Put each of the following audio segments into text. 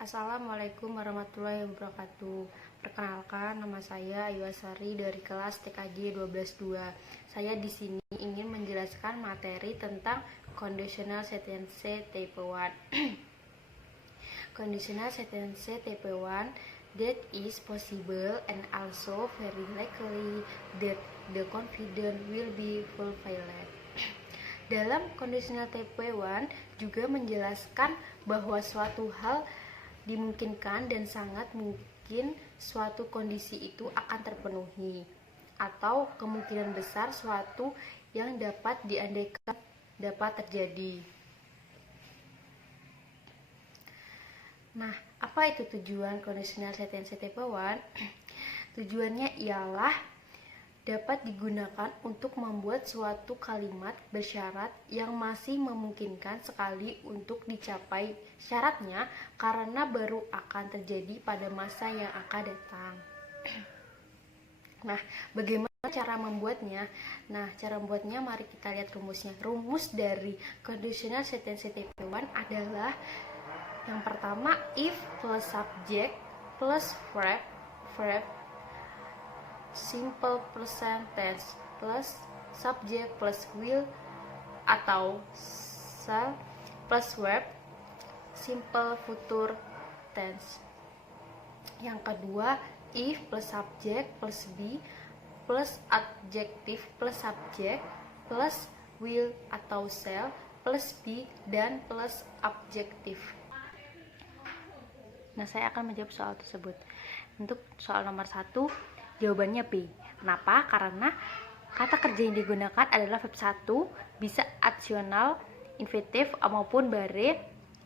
Assalamualaikum warahmatullahi wabarakatuh. Perkenalkan, nama saya Ayu Asari dari kelas TKJ 122. Saya di sini ingin menjelaskan materi tentang conditional sentence type 1. Conditional sentence type 1 that is possible and also very likely that the confidence will be fulfilled. Dalam conditional type 1 juga menjelaskan bahwa suatu hal dimungkinkan dan sangat mungkin suatu kondisi itu akan terpenuhi, atau kemungkinan besar suatu yang dapat diandaikan dapat terjadi. Nah, apa itu tujuan conditional sentence type 1? Tujuannya ialah dapat digunakan untuk membuat suatu kalimat bersyarat yang masih memungkinkan sekali untuk dicapai syaratnya karena baru akan terjadi pada masa yang akan datang. Nah, bagaimana cara membuatnya? Nah, cara membuatnya mari kita lihat rumusnya. Rumus dari conditional sentence type 1 adalah yang pertama, if plus subject plus verb simple present tense plus subject plus will atau shall plus verb simple future tense. Yang kedua, if plus subject plus be plus adjective plus subject plus will atau shall plus be dan plus adjective. Nah, saya akan menjawab soal tersebut. Untuk soal nomor 1, jawabannya B. Kenapa? Karena kata kerja yang digunakan adalah verb 1, bisa additional infinitive maupun bare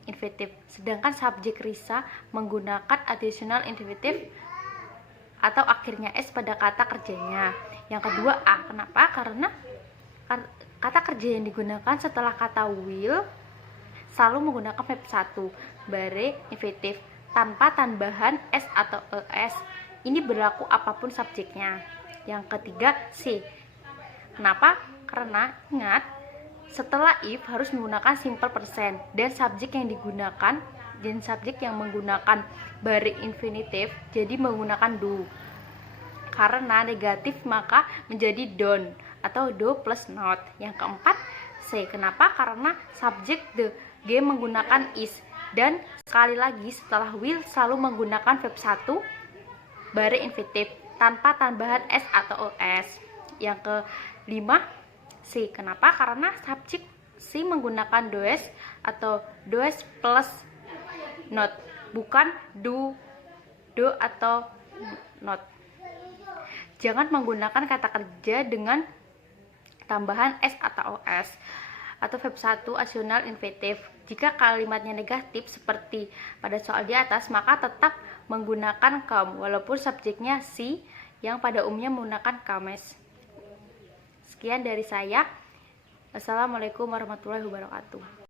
infinitive. Sedangkan subjek Risa menggunakan additional infinitive atau akhirnya S pada kata kerjanya. Yang kedua A. Kenapa? Karena kata kerja yang digunakan setelah kata will selalu menggunakan verb 1, bare infinitive, tanpa tambahan S atau ES. Ini berlaku apapun subjeknya. Yang ketiga C. Kenapa? Karena ingat, setelah if harus menggunakan simple present dan subjek yang menggunakan bare infinitive jadi menggunakan do. Karena negatif maka menjadi don't atau do plus not. Yang keempat C. Kenapa? Karena subjek the game menggunakan is dan sekali lagi setelah will selalu menggunakan verb 1 bare infinitive tanpa tambahan S atau ES. Yang kelima C. Kenapa? Karena subjek C menggunakan does atau does plus not, bukan do atau not. Jangan menggunakan kata kerja dengan tambahan S atau OS atau verb 1 additional infinitive. Jika kalimatnya negatif seperti pada soal di atas, maka tetap menggunakan come walaupun subjeknya si yang pada umumnya menggunakan comes. Sekian dari saya. Wassalamualaikum warahmatullahi wabarakatuh.